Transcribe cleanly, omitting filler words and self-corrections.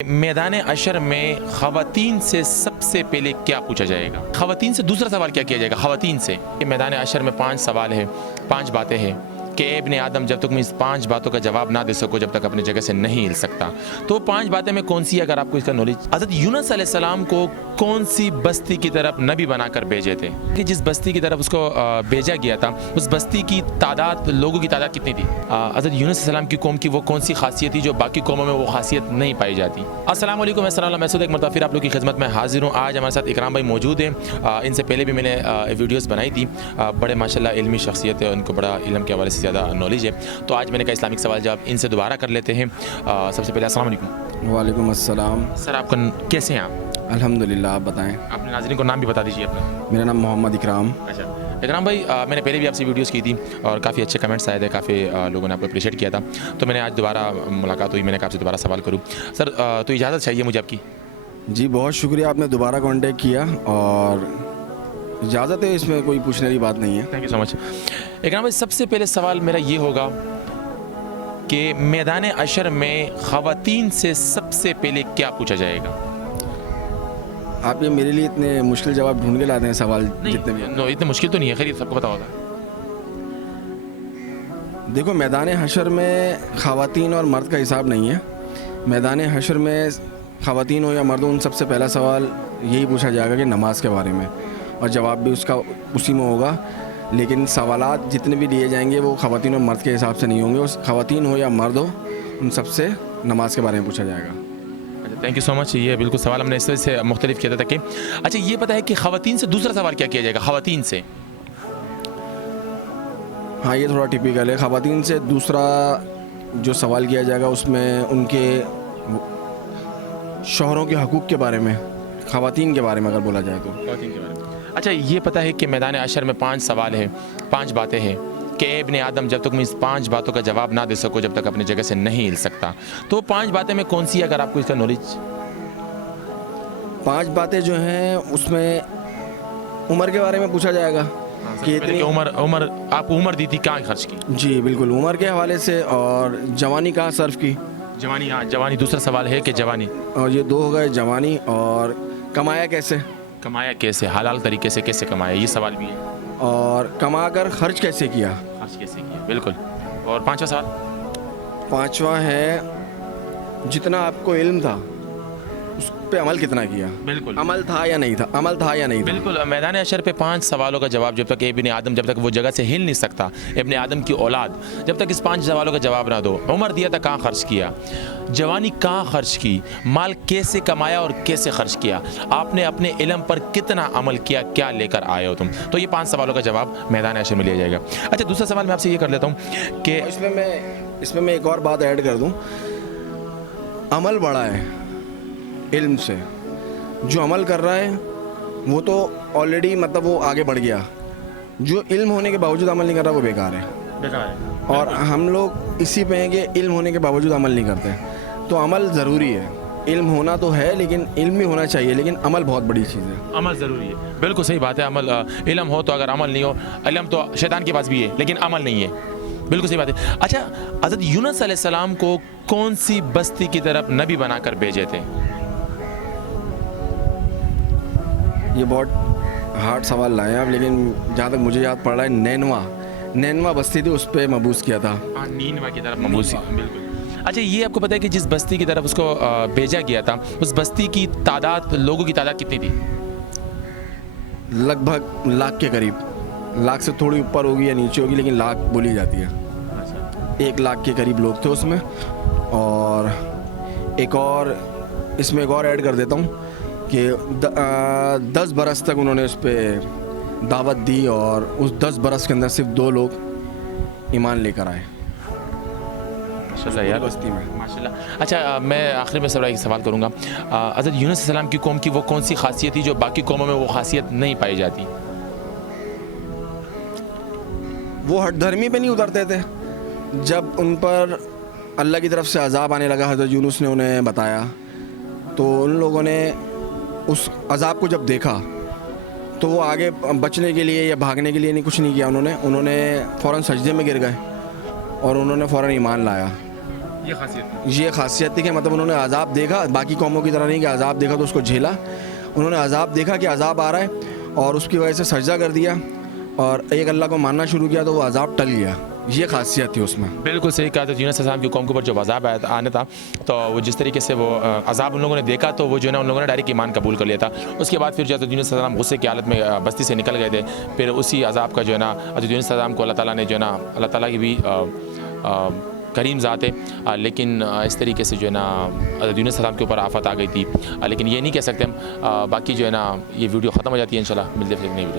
मैदान अशर में ख़वातीन से सबसे पहले क्या पूछा जाएगा? ख़वातीन से दूसरा सवाल क्या किया जाएगा? ख़वातीन से मैदान अशर में 5 सवाल है, 5 बातें हैं कि ए इब्ने आदम जब तक मैं इस 5 बातों का जवाब ना दे सको जब तक अपनी जगह से नहीं हिल सकता। तो 5 बातें में कौन सी है अगर आपको इसका नॉलेज? हज़रत यूनुस अलैहिस्सलाम को कौन सी बस्ती की तरफ नबी बनाकर भेजे थे कि जिस बस्ती की तरफ उसको भेजा गया था उस बस्ती की तादाद, लोगों की तादाद कितनी थी? हज़रत यूनुस अलैहिस्सलाम की कौम की वो कौन सी खासियत थी जो बाकी कौमों में वो खासियत नहीं पाई जाती? अस्सलाम वालेकुम, मैं एक मरतबा फिर आप लोग की खिदमत में हाजिर हूँ। आज हमारे साथ इकराम भाई मौजूद हैं। इनसे पहले भी मैंने वीडियोज़ बनाई थी। बड़े माशाल्लाह इल्मी शख्सियत है, उनको बड़ा इल्म के हवाले से ज़्यादा नॉलेज है। तो आज मैंने कहा इस्लामिक सवाल जवाब इनसे दोबारा कर लेते हैं। सबसे पहले अस्सलाम वालेकुम। वालेकुम अस्सलाम। सर आपका कैसे हैं आप? अल्हम्दुलिल्लाह, आप बताएं। अपने नाज़रीन को नाम भी बता दीजिए अपना। मेरा नाम मोहम्मद इकराम। अच्छा इकराम भाई, मैंने पहले भी आपसे वीडियोस की थी और काफ़ी अच्छे कमेंट्स आए थे, काफ़ी लोगों ने आपको अप्रिशिएट किया था। तो मैंने आज दोबारा मुलाकात हुई, मैंने कहा आपसे दोबारा सवाल करूँ। सर तो इजाज़त चाहिए मुझे आपकी। जी बहुत शुक्रिया, आपने दोबारा कांटेक्ट किया और इजाज़त है, इसमें कोई पूछने वाली बात नहीं है। Thank you so much. इकराम भाई, सबसे पहले सवाल मेरा ये होगा कि मैदान अशर में ख़वातीन से सबसे पहले क्या पूछा जाएगा? आप ये मेरे लिए इतने मुश्किल जवाब ढूंढ के लाते हैं सवाल जितने भी। नो, इतने मुश्किल तो नहीं है, खैर सबको पता होगा। देखो, मैदान हशर में ख़वातीन और मर्द का हिसाब नहीं है। मैदान हशर में ख़वातीन हो या मर्द हो, उन सबसे पहला सवाल यही पूछा जाएगा कि नमाज के बारे में, और जवाब भी उसका उसी में होगा। लेकिन सवालात जितने भी लिए जाएंगे वो ख़वातीन और मर्द के हिसाब से नहीं होंगे। उस ख़वातीन हो या मर्द हो, उन सबसे नमाज के बारे में पूछा जाएगा। अच्छा, थैंक यू सो मच। ये बिल्कुल सवाल हमने इस वजह से मुख्तलिफ किया था कि अच्छा ये पता है कि ख़वातीन से दूसरा सवाल क्या किया जाएगा? ख़वातीन से, हाँ, ये थोड़ा टिपिकल है। ख़वातीन से दूसरा जो सवाल किया जाएगा उसमें उनके शौहरों के हकूक़ के बारे में, ख़वातीन के बारे में अगर बोला जाए तो। ख़वातीन के बारे में। अच्छा ये पता है कि मैदान अशर में 5 सवाल है, 5 बातें हैं कि ए इब्ने आदम जब तक मैं इस 5 बातों का जवाब ना दे सको जब तक अपनी जगह से नहीं हिल सकता। तो 5 बातें में कौन सी है अगर आपको इसका नॉलेज? 5 बातें जो हैं उसमें उम्र के बारे में पूछा जाएगा कि इतनी उम्र आपको उम्र दी थी, कहाँ खर्च की? जी बिल्कुल, उम्र के हवाले से, और जवानी कहाँ सर्फ की। जवानी, हाँ जवानी दूसरा सवाल है कि जवानी। और ये 2 हो गए, जवानी। और कमाया कैसे, कमाया कैसे, हलाल तरीके से कैसे कमाया, ये सवाल भी है। और कमा कर खर्च कैसे किया। खर्च कैसे किया, बिल्कुल। और 5वां सवाल? 5वां है जितना आपको इल्म था उस पे अमल कितना किया। बिल्कुल। अमल था या नहीं था, अमल था या नहीं था। बिल्कुल। मैदान अशर पे 5 सवालों का जवाब, जब तक इब्ने आदम जब तक वो जगह से हिल नहीं सकता, इब्ने आदम की औलाद जब तक इस 5 सवालों का जवाब ना दो। उम्र दिया था, कहाँ खर्च किया, जवानी कहाँ खर्च की, माल कैसे कमाया और कैसे खर्च किया, आपने अपने इल्म पर कितना अमल किया, क्या लेकर आए हो तुम। तो ये 5 सवालों का जवाब मैदान अशर में लिया जाएगा। अच्छा दूसरा सवाल मैं आपसे ये कर लेता हूँ कि इसमें मैं एक और बात ऐड कर दूं। अमल बड़ा है इल्म से। जो अमल कर रहा है वो तो ऑलरेडी मतलब वो आगे बढ़ गया। जो इल्म होने के बावजूद अमल नहीं कर रहा वो बेकार है। बेकार है। और हम लोग इसी पे हैं कि इल्म होने के बावजूद अमल नहीं करते। तो अमल ज़रूरी है। इल्म होना तो है लेकिन इल्म भी होना चाहिए, लेकिन अमल बहुत बड़ी चीज़ है। अमल ज़रूरी है, बिल्कुल सही बात है। अमल, इल्म हो तो अगर अमल नहीं हो, इल्म तो शैतान के पास भी है लेकिन अमल नहीं है, बिल्कुल सही बात है। अच्छा हज़रत यूनुस अलैहिस्सलाम को कौन सी बस्ती की तरफ नबी बनाकर भेजे थे? ये बहुत हार्ड सवाल लाए आप, लेकिन जहाँ तक मुझे याद पड़ रहा है नैनवा बस्ती थी, उस पर मबूस किया था। नीनवा की तरफ मबूस, बिल्कुल। अच्छा ये आपको पता है कि जिस बस्ती की तरफ उसको भेजा गया था उस बस्ती की तादाद, लोगों की तादाद कितनी थी? लगभग लाख के करीब। लाख से थोड़ी ऊपर होगी या नीचे होगी, लेकिन लाख बोली जाती है। 1 लाख के करीब लोग थे उसमें। और इसमें एक और ऐड कर देता हूँ कि 10 बरस तक उन्होंने उस पर दावत दी और उस 10 बरस के अंदर सिर्फ 2 लोग ईमान लेकर आए माशाल्लाह यार, बस्ती में। माशाल्लाह। अच्छा मैं आखिर में एक सवाल करूँगा। हज़रत यूनुस अलैहिस्सलाम की कौम की वो कौन सी खासियत थी जो बाकी कौमों में वो खासियत नहीं पाई जाती? वो हठधर्मी पे नहीं उतरते थे। जब उन पर अल्लाह की तरफ से अजाब आने लगा, हज़रत यूनुस ने उन्हें बताया, तो उन लोगों ने उस अजाब को जब देखा तो वो आगे बचने के लिए या भागने के लिए नहीं, कुछ नहीं किया उन्होंने फ़ौरन सजदे में गिर गए और उन्होंने फ़ौरन ईमान लाया। ये खासियत ये खासियत थी कि मतलब उन्होंने अजाब देखा, बाकी कौमों की तरह नहीं कि अजाब देखा तो उसको झेला। उन्होंने अजाब देखा कि अजाब आ रहा है और उसकी वजह से सजदा कर दिया और एक अल्लाह को मानना शुरू किया तो वो अजाब टल गया। ये खासियत थी उसमें। बिल्कुल सही कहा। तो यूनुस अलैहिस्सलाम की कौम के ऊपर जो अजाब आने था, तो वो जिस तरीके से वो अजाब उन लोगों ने देखा तो वो जो है ना उन लोगों ने डायरेक्ट ईमान कबूल कर लिया था। उसके बाद फिर जो है यूनुस अलैहिस्सलाम गुस्से की हालत में बस्ती से निकल गए थे। फिर उसी अजाब का जो है ना यूनुस अलैहिस्सलाम को अल्लाह ताला ने जो है ना, अल्लाह ताला की भी करीम ज़ात है, लेकिन इस तरीके से जो है ना यूनुस अलैहिस्सलाम के ऊपर आफत आ गई थी। लेकिन ये नहीं कह सकते हम। बाकी जो है ना ये वीडियो ख़त्म हो जाती है, इंशाल्लाह मिलते फिर एक नई वीडियो।